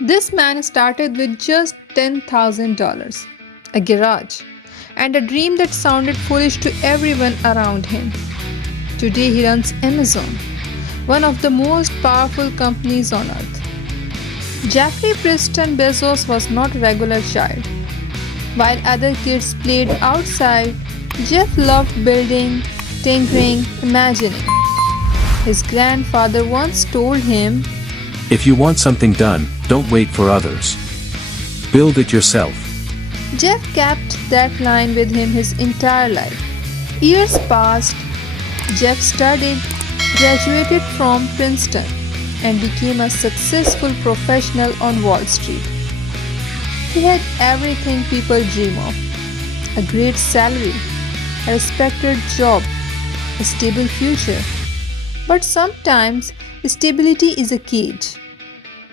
This man started with just $10,000, a garage, and a dream that sounded foolish to everyone around him. Today he runs Amazon, one of the most powerful companies on earth. Jeffrey Preston Bezos was not a regular child. While other kids played outside, Jeff loved building, tinkering, imagining. His grandfather once told him, If you want something done, don't wait for others. Build it yourself. Jeff kept that line with him his entire life. Years passed, Jeff studied, graduated from Princeton, and became a successful professional on Wall Street. He had everything people dream of: a great salary, a respected job, a stable future. But sometimes stability is a cage.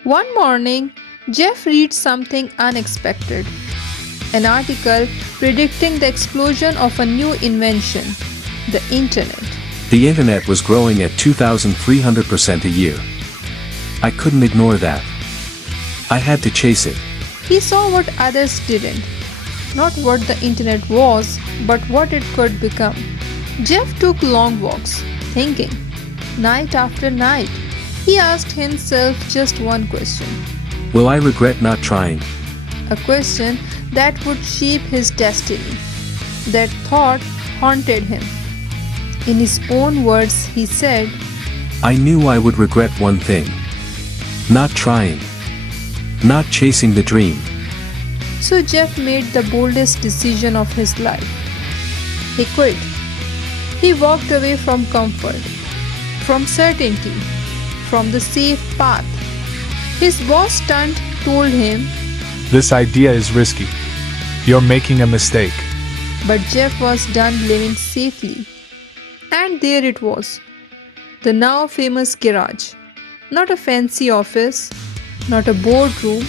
One morning, Jeff reads something unexpected: an article predicting the explosion of a new invention, the internet. The internet was growing at 2,300% a year. I couldn't ignore that. I had to chase it. He saw what others didn't, not what the internet was, but what it could become. Jeff took long walks, thinking. Night after night, he asked himself just one question: Will I regret not trying? a question that would shape his destiny. That thought haunted him. In his own words, he said, I knew I would regret one thing. Not trying. Not chasing the dream. So Jeff made the boldest decision of his life. He quit. He walked away from comfort, from certainty, from the safe path. His boss turned told him, This idea is risky. You're making a mistake. but Jeff was done living safely. And there it was, the now famous garage. Not a fancy office, not a boardroom,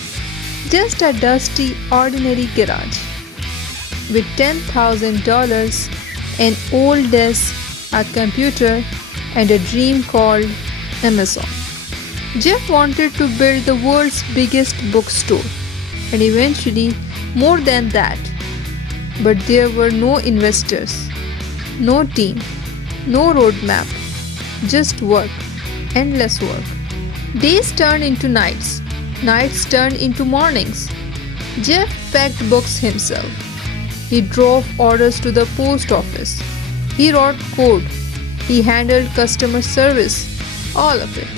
just a dusty, ordinary garage. With $10,000, an old desk, a computer, and a dream called Amazon. Jeff wanted to build the world's biggest bookstore, and eventually more than that. But there were no investors, no team, no roadmap, just work, endless work. Days turned into nights, nights turned into mornings. Jeff packed books himself. He drove orders to the post office. He wrote code. He handled customer service, all of it.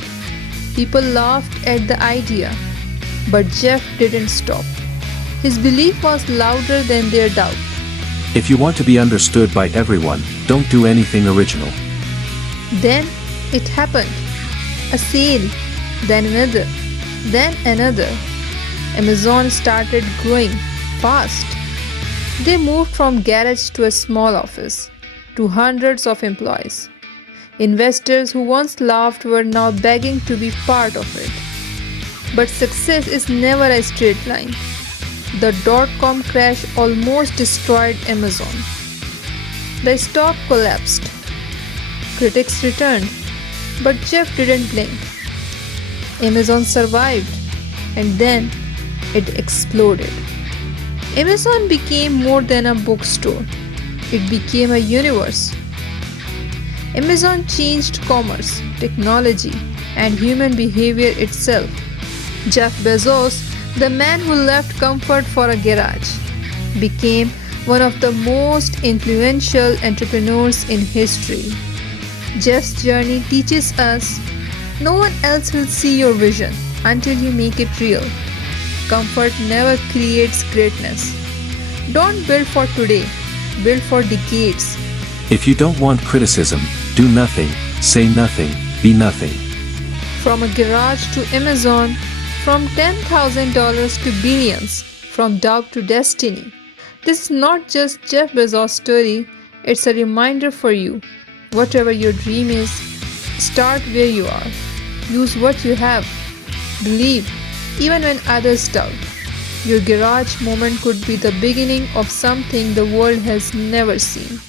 People laughed at the idea, but Jeff didn't stop. His belief was louder than their doubt. If you want to be understood by everyone, don't do anything original. Then it happened. A sale, then another, then another. Amazon started growing fast. They moved from garage to a small office, to hundreds of employees. Investors who once laughed were now begging to be part of it. But success is never a straight line. The dot-com crash almost destroyed Amazon. The stock collapsed. Critics returned, but Jeff didn't blink. Amazon survived, and then it exploded. Amazon became more than a bookstore. It became a universe. Amazon changed commerce, technology, and human behavior itself. Jeff Bezos, the man who left comfort for a garage, became one of the most influential entrepreneurs in history. Jeff's journey teaches us no one else will see your vision until you make it real. Comfort never creates greatness. Don't build for today, build for decades. If you don't want criticism, do nothing, say nothing, be nothing. From a garage to Amazon, from $10,000 to billions, from doubt to destiny. This is not just Jeff Bezos' story, it's a reminder for you. Whatever your dream is, start where you are. Use what you have. Believe, even when others doubt. Your garage moment could be the beginning of something the world has never seen.